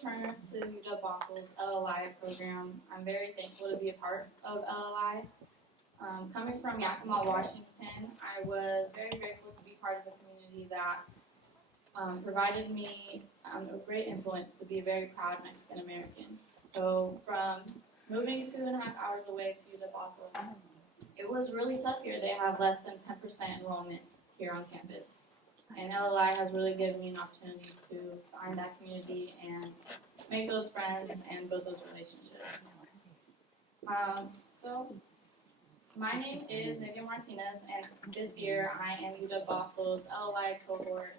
returner to UW Bothell's LLI program. I'm very thankful to be a part of LLI. Coming from Yakima, Washington, I was very grateful to be part of a community that provided me a great influence to be a very proud Mexican American. So from moving 2.5 hours away to UW Bothell, it was really tough here. They have less than 10% enrollment here on campus. And LLI has really given me an opportunity to find that community and make those friends and build those relationships. So my name is Nivia Martinez, and this year I am UW Bothell's LLI cohort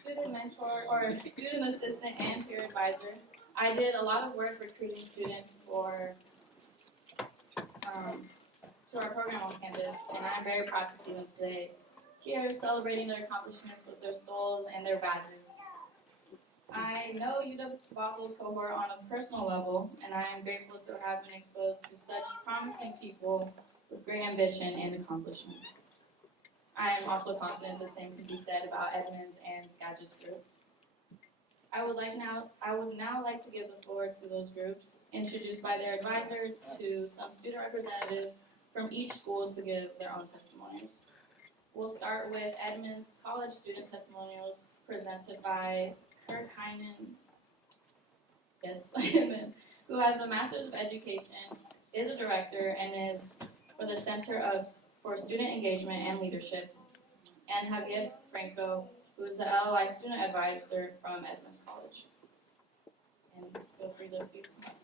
student mentor or student assistant and peer advisor. I did a lot of work recruiting students for to our program on campus, and I'm very proud to see them today here celebrating their accomplishments with their stoles and their badges. I know UW Bothell's cohort on a personal level, and I am grateful to have been exposed to such promising people with great ambition and accomplishments. I am also confident the same can be said about Edmonds and Skagit's group. I would now like to give the floor to those groups, introduced by their advisor, to some student representatives from each school to give their own testimonials. We'll start with Edmonds College Student Testimonials presented by Kurt Heinen, who has a Master's of Education, is a director, and is for the Center for Student Engagement and Leadership, and Javier Franco, who is the LLI Student Advisor from Edmonds College. And feel free to please come up.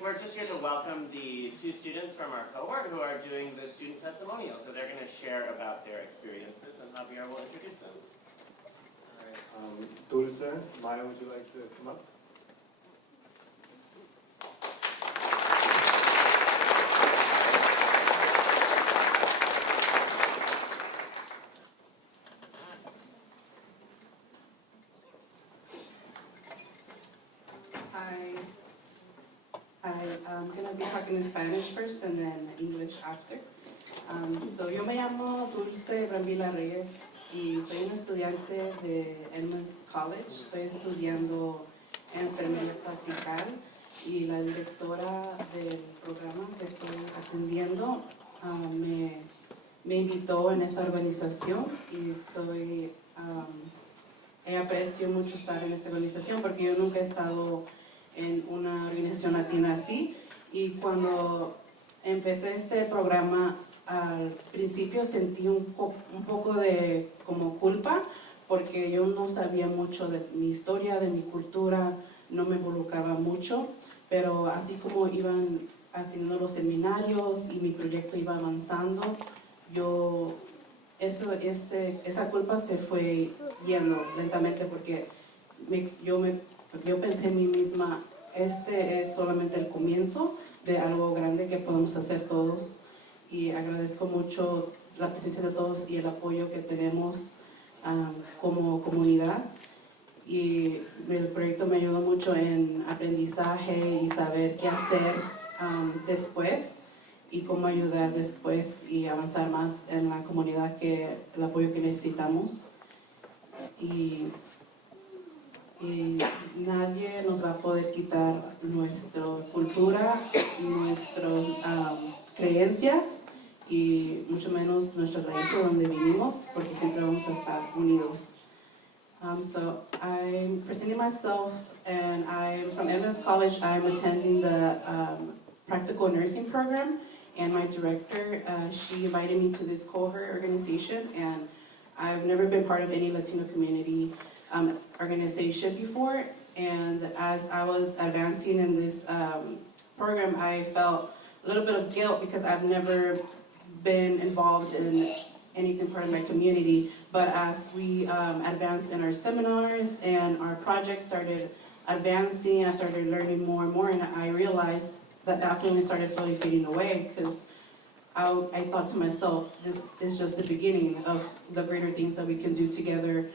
We're just here to welcome the two students from our cohort who are doing the student testimonial. So they're going to share about their experiences, and Javier will introduce them. All right. Dulce, Maya, would you like to come up? I'm going to be talking in Spanish first and then English after. So yo me llamo Dulce Brambila Reyes y soy una estudiante de Edmonds College. Estoy estudiando enfermería practical y la directora del programa que estoy atendiendo me invitó en esta organización y aprecio mucho estar en esta organización porque yo nunca he estado en una organización latina así, y cuando empecé este programa al principio sentí un poco de como culpa porque yo no sabía mucho de mi historia, de mi cultura, no me involucraba mucho, pero así como iban teniendo los seminarios y mi proyecto iba avanzando, esa culpa se fue yendo lentamente porque yo pensé en mí misma, este es solamente el comienzo de algo grande que podemos hacer todos, y agradezco mucho la presencia de todos y el apoyo que tenemos como comunidad, y el proyecto me ayudó mucho en aprendizaje y saber qué hacer después y cómo ayudar después y avanzar más en la comunidad, el apoyo que necesitamos. Y nadie nos va a poder quitar nuestra cultura, nuestras creencias y mucho menos nuestra raíz de donde vinimos, porque siempre vamos a estar unidos. So I'm presenting myself, and I'm from Everett College. I'm attending the practical nursing program, and my director, she invited me to this cohort organization, and I've never been part of any Latino community organization before, and as I was advancing in this program, I felt a little bit of guilt because I've never been involved in anything part of my community. But as we advanced in our seminars and our projects started advancing, I started learning more and more, and I realized that feeling started slowly fading away because I thought to myself, this is just the beginning of the greater things that we can do together,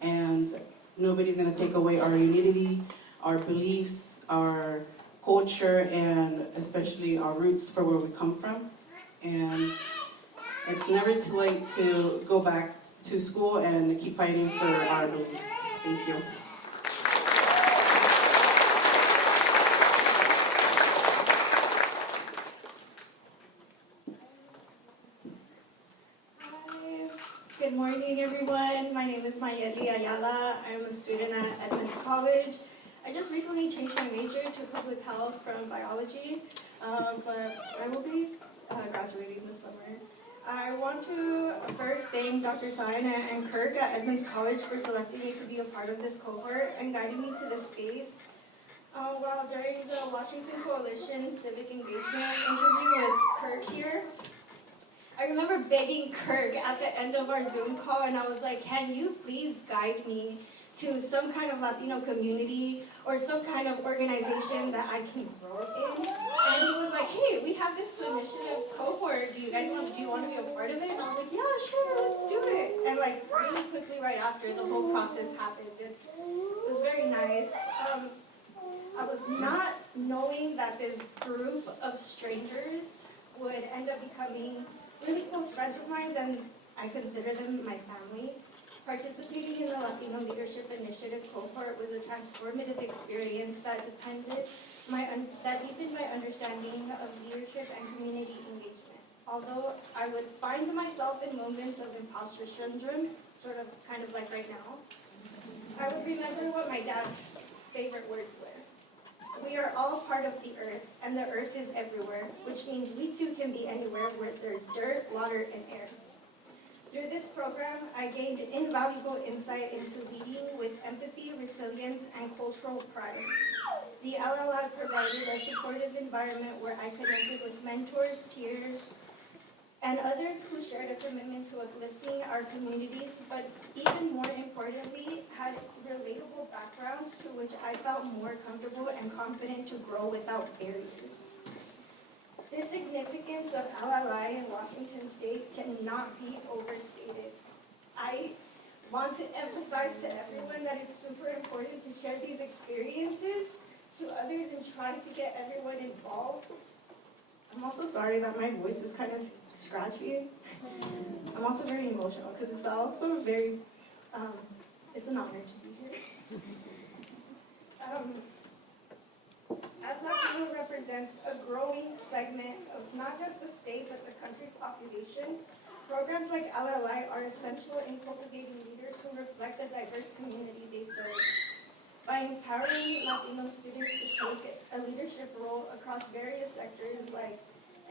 and nobody's gonna take away our unity, our beliefs, our culture, and especially our roots for where we come from. And it's never too late to go back to school and keep fighting for our beliefs. Thank you. Good morning, everyone. My name is Mayeli Ayala. I'm a student at Edmonds College. I just recently changed my major to public health from biology, but I will be graduating this summer. I want to first thank Dr. Saina and Kirk at Edmonds College for selecting me to be a part of this cohort and guiding me to this space. While during the Washington Coalition Civic Engagement interview with Kirk here, I remember begging Kirk at the end of our Zoom call, and I was like, can you please guide me to some kind of Latino community or some kind of organization that I can grow in? And he was like, hey, we have this initiative cohort. Do you want to be a part of it? And I was like, yeah, sure, let's do it. And like really quickly right after, the whole process happened. It was very nice. I was not knowing that this group of strangers would end up becoming really close friends of mine, and I consider them my family. Participating in the Latino Leadership Initiative cohort was a transformative experience that deepened my understanding of leadership and community engagement. Although I would find myself in moments of imposter syndrome, sort of kind of like right now, I would remember what my dad's favorite words were. We are all part of the earth, and the earth is everywhere, which means we too can be anywhere where there's dirt, water, and air. Through this program, I gained invaluable insight into leading with empathy, resilience, and cultural pride. The LLI provided a supportive environment where I connected with mentors, peers, and others who shared a commitment to uplifting our communities, but even more importantly, had relatable backgrounds to which I felt more comfortable and confident to grow without barriers. The significance of LLI in Washington State cannot be overstated. I want to emphasize to everyone that it's super important to share these experiences to others and try to get everyone involved. I'm also sorry that my voice is kind of scratchy. I'm also very emotional because it's also very, it's an honor to be here. As Latino represents a growing segment of not just the state but the country's population, programs like LLI are essential in cultivating leaders who reflect the diverse community they serve. By empowering Latino students to take a leadership role across various sectors like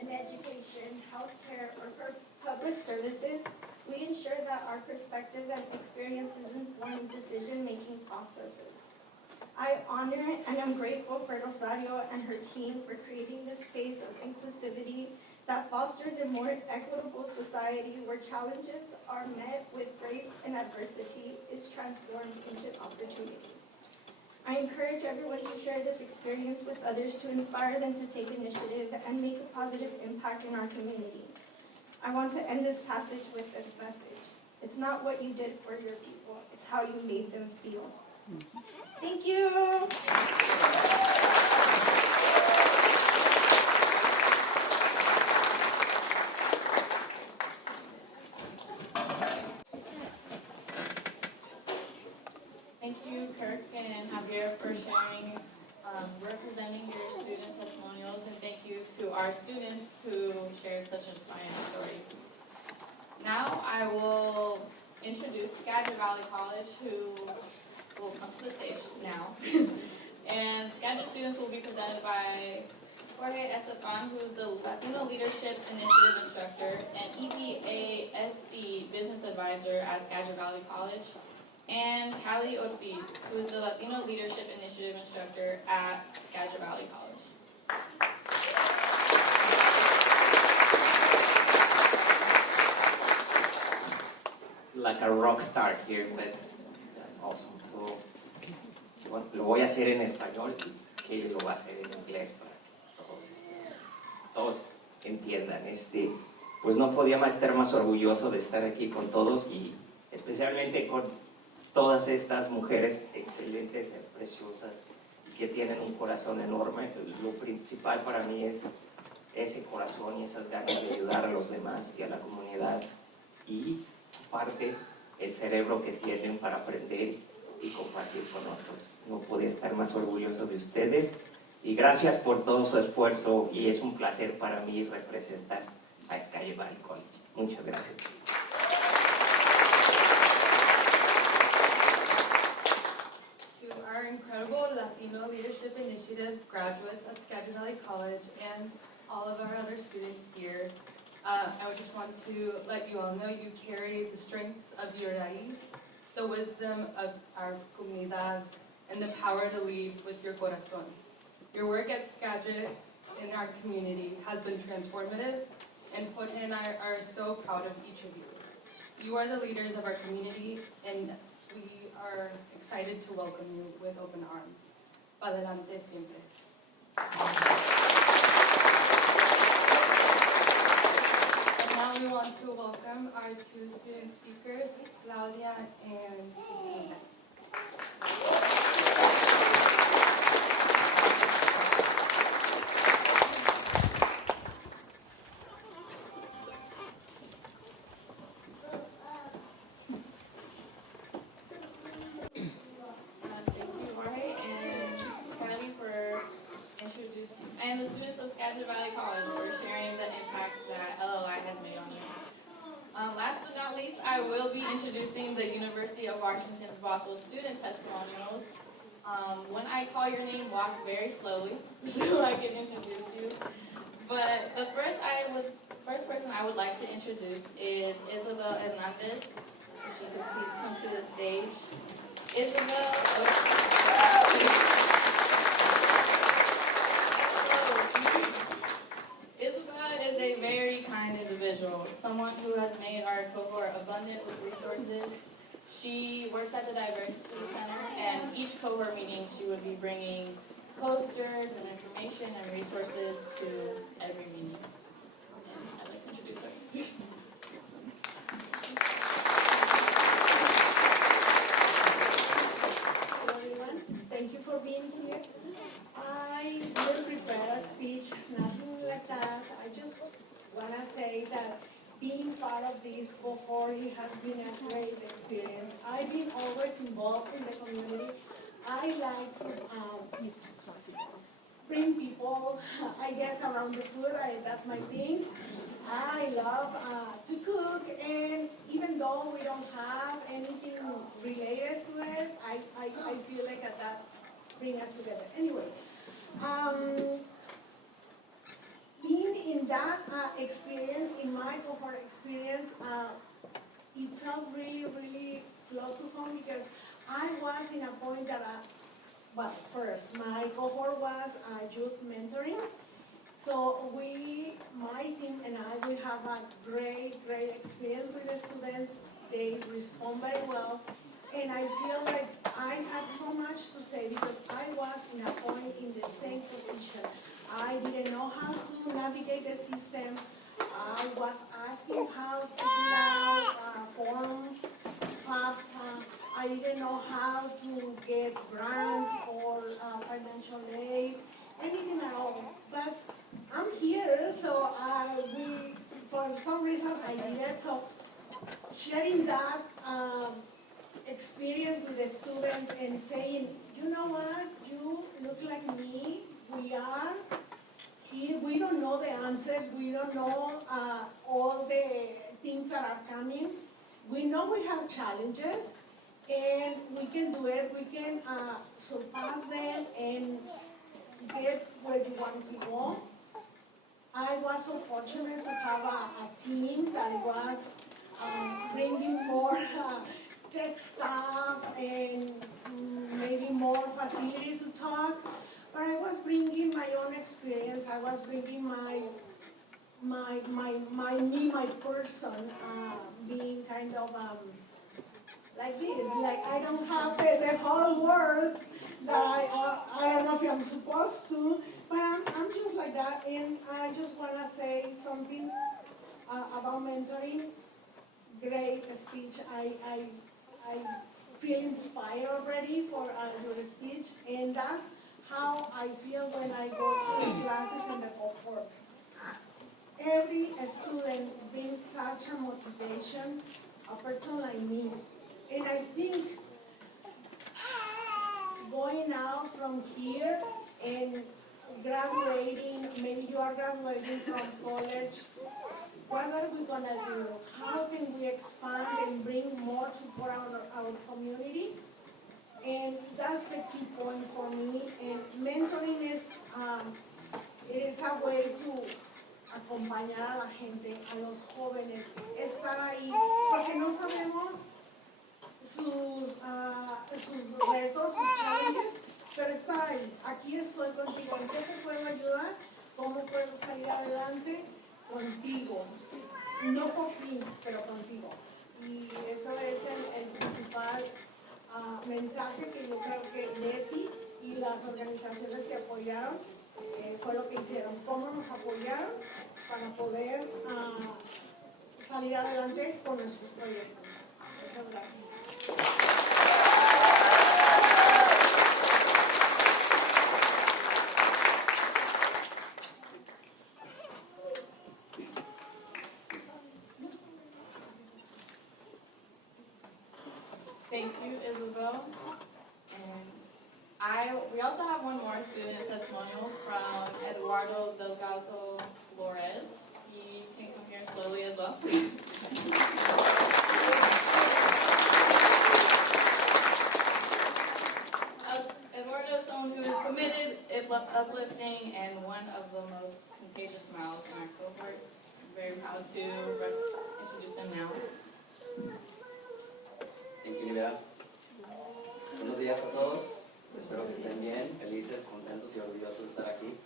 in education, healthcare, or public services, we ensure that our perspective and experiences inform decision-making processes. I honor and am grateful for Rosario and her team for creating this space of inclusivity that fosters a more equitable society where challenges are met with grace and adversity is transformed into opportunity. I encourage everyone to share this experience with others to inspire them to take initiative and make a positive impact in our community. I want to end this passage with this message. It's not what you did for your people, it's how you made them feel. Thank you. Thank you, Kirk and Javier, for sharing, representing your student testimonials, and thank you to our students who shared such inspiring stories. Now I will introduce Skagit Valley College, who will come to the stage now. And Skagit students will be presented by Jorge Estefan, who is the Latino Leadership Initiative Instructor and EPASC Business Advisor at Skagit Valley College, and Callie Ortiz, who is the Latino Leadership Initiative Instructor at Skagit Valley College. Like a rock star here, but that's awesome. So, lo voy a hacer en español y Katie lo va a hacer en inglés para que todos entiendan. pues no podía estar más orgulloso de estar aquí con todos y especialmente con todas estas mujeres excelentes, preciosas, que tienen un corazón enorme. Lo principal para mí es ese corazón y esas ganas de ayudar a los demás y a la comunidad, y aparte el cerebro que tienen para aprender y compartir con otros. No podía estar más orgulloso de ustedes y gracias por todo su esfuerzo, y es un placer para mí representar a Skagit Valley College. Muchas gracias. To our incredible Latino Leadership Initiative graduates at Skagit Valley College and all of our other students here, I would just want to let you all know you carry the strengths of your raíz, the wisdom of our comunidad, and the power to lead with your corazón. Your work at Skagit in our community has been transformative, and Jorge and I are so proud of each of you. You are the leaders of our community, and we are excited to welcome you with open arms. Pa' adelante siempre. And now we want to welcome our two student speakers, Claudia and Christina. Thank you, Jorge and Kylie, for introducing, and the students of Skagit Valley College for sharing the impacts that LLI has made on you. Last but not least, I will be introducing the University of Washington's Bothell student testimonials. When I call your name, walk very slowly so I can introduce you. But the first person I would like to introduce is Isabel Hernandez. If she could please come to the stage. Isabel is a very kind individual, someone who has made our cohort abundant with resources. She works at the Diversity Center, and each cohort meeting she would be bringing posters and information and resources to every meeting. And I'd like to introduce her. Hello everyone, thank you for being here. I didn't prepare a speech, nothing like that. I just want to say that being part of this cohort, it has been a great experience. I've been always involved in the community. I like to bring people, I guess, around the food. That's my thing. I love to cook, and even though we don't have anything related to it, I feel like that brings us together. Anyway, being in that experience, in my cohort experience, it felt really, really close to home because I was in a point that, first, my cohort was youth mentoring. So my team and I, we have a great, great experience with the students. They respond very well. And I feel like I had so much to say because I was in a point in the same position. I didn't know how to navigate the system. I was asking how to fill out forms, FAFSA. I didn't know how to get grants or financial aid, anything at all. But I'm here, so for some reason I did it. So sharing that experience with the students and saying, you know what, you look like me, we are here, we don't know the answers, we don't know all the things that are coming. We know we have challenges, and we can do it, we can surpass them and get where you want to go. I was so fortunate to have a team that was bringing more tech stuff and maybe more facility to talk, but I was bringing my own experience. I was bringing my person, being kind of like this. Like I don't have the whole world that I don't know if I'm supposed to, but I'm just like that, and I just want to say something about mentoring. Great speech. I feel inspired already for your speech, and that's how I feel when I go to the classes and the cohorts. Every student brings such a motivation, a person like me. And I think going out from here and graduating, maybe you are graduating from college, what are we gonna do? How can we expand and bring more support our community? And that's the key point for me. And mentoring is, it is a way to acompañar a la gente, a los jóvenes, estar ahí, porque no sabemos sus retos, sus challenges, pero estar ahí. Aquí estoy contigo. ¿En qué te puedo ayudar? ¿Cómo puedo salir adelante? Contigo. No por ti, pero contigo. Y eso es el principal mensaje que yo creo que Leti y las organizaciones que apoyaron fue lo que hicieron. ¿Cómo nos apoyaron para poder salir adelante con nuestros proyectos? Muchas gracias. Thank you, Isabel. And we also have one more student testimonial from Eduardo Delgado Flores. He can come here slowly as well. Eduardo is someone who is committed, uplifting, and one of the most contagious smiles in our cohorts. I'm very proud to introduce him now. Thank you, Olivia. Buenos días a todos. Espero que estén bien, felices, contentos y orgullosos de estar aquí.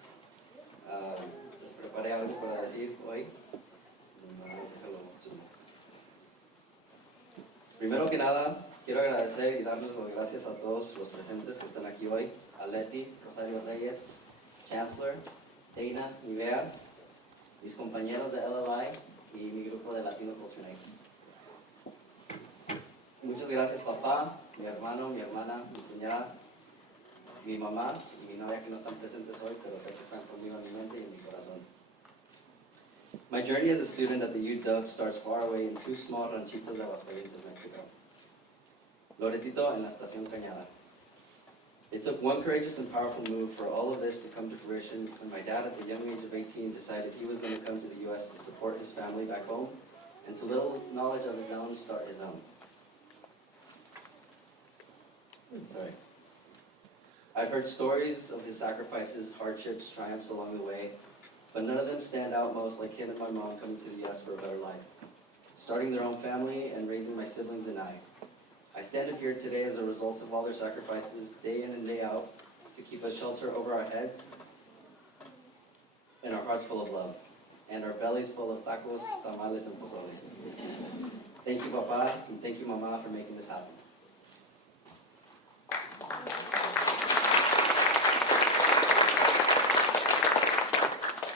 Les preparé algo para decir hoy. Déjalo zoom. Primero que nada, quiero agradecer y darles las gracias a todos los presentes que están aquí hoy. A Leti, Rosario Reyes, Chancellor, Dana, Nivea, mis compañeros de LLI y mi grupo de Latino Culture Night. Muchas gracias, papá, mi hermano, mi hermana, mi cuñada, mi mamá y mi novia que no están presentes hoy, pero sé que están conmigo en mi mente y en mi corazón. My journey as a student at the UW starts far away in two small ranchitos de Aguascalientes, Mexico. Loretito en la Estación Cañada. It took one courageous and powerful move for all of this to come to fruition when my dad at the young age of 18 decided he was going to come to the U.S. to support his family back home and to little knowledge of his own, start his own. Sorry. I've heard stories of his sacrifices, hardships, triumphs along the way, but none of them stand out most like him and my mom coming to the US for a better life, starting their own family and raising my siblings and I. I stand up here today as a result of all their sacrifices, day in and day out, to keep a shelter over our heads and our hearts full of love, and our bellies full of tacos, tamales, and pozole. Thank you, Papa, and thank you, Mama, for making this happen.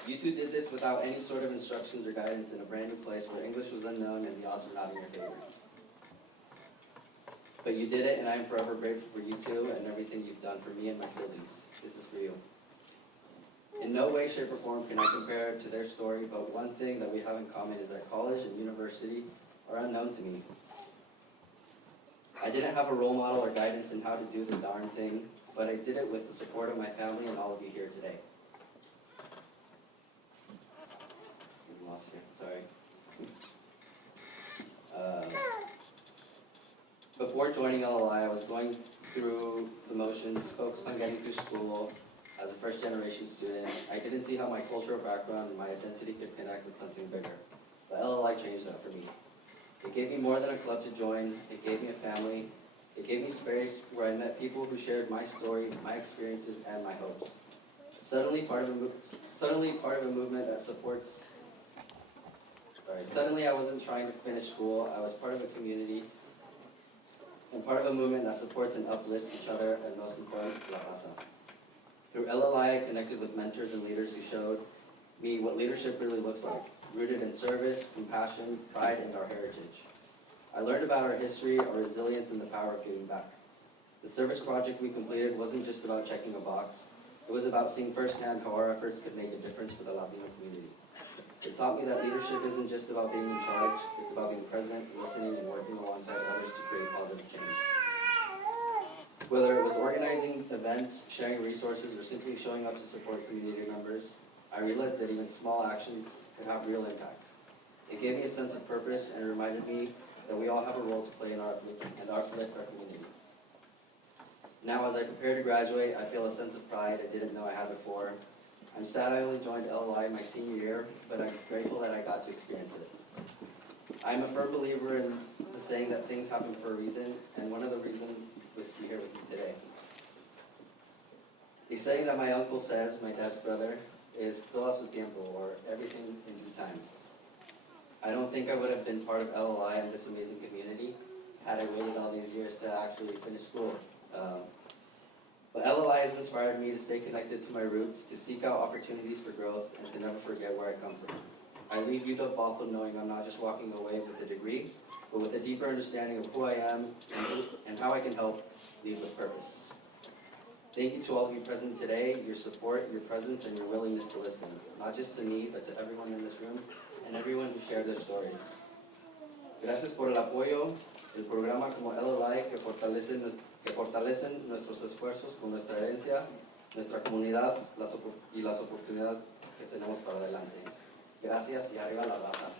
You two did this without any sort of instructions or guidance in a brand new place where English was unknown and the odds were not in your favor. But you did it, and I am forever grateful for you two and everything you've done for me and my siblings. This is for you. In no way, shape, or form can I compare to their story, but one thing that we have in common is that college and university are unknown to me. I didn't have a role model or guidance in how to do the darn thing, but I did it with the support of my family and all of you here today. I'm lost here, sorry. Before joining LLI, I was going through the motions, focused on getting through school as a first-generation student. I didn't see how my cultural background and my identity could connect with something bigger, but LLI changed that for me. It gave me more than a club to join. It gave me a family. It gave me space where I met people who shared my story, my experiences, and my hopes. Suddenly part of a movement that supports. Suddenly I wasn't trying to finish school. I was part of a community and part of a movement that supports and uplifts each other, and most important, La Raza. Through LLI, I connected with mentors and leaders who showed me what leadership really looks like. rooted in service, compassion, pride, and our heritage. I learned about our history, our resilience, and the power of giving back. The service project we completed wasn't just about checking a box. It was about seeing firsthand how our efforts could make a difference for the Latino community. It taught me that leadership isn't just about being in charge, it's about being present, listening, and working alongside others to create positive change. Whether it was organizing events, sharing resources, or simply showing up to support community members, I realized that even small actions could have real impacts. It gave me a sense of purpose and reminded me that we all have a role to play in our uplift our community. Now, as I prepare to graduate, I feel a sense of pride I didn't know I had before. I'm sad I only joined LLI my senior year, but I'm grateful that I got to experience it. I'm a firm believer in the saying that things happen for a reason, and one of the reasons was to be here with you today. The saying that my uncle says, my dad's brother, is todo a su tiempo, or everything in due time. I don't think I would have been part of LLI and this amazing community had I waited all these years to actually finish school. But LLI has inspired me to stay connected to my roots, to seek out opportunities for growth, and to never forget where I come from. I leave Bothell knowing I'm not just walking away with a degree, but with a deeper understanding of who I am and how I can help lead with purpose. Thank you to all of you present today, your support, your presence, and your willingness to listen, not just to me, but to everyone in this room and everyone who shared their stories. Gracias por el apoyo, el programa como LLI que fortalecen nuestros esfuerzos con nuestra herencia, nuestra comunidad y las oportunidades que tenemos para adelante. Gracias y arriba la raza.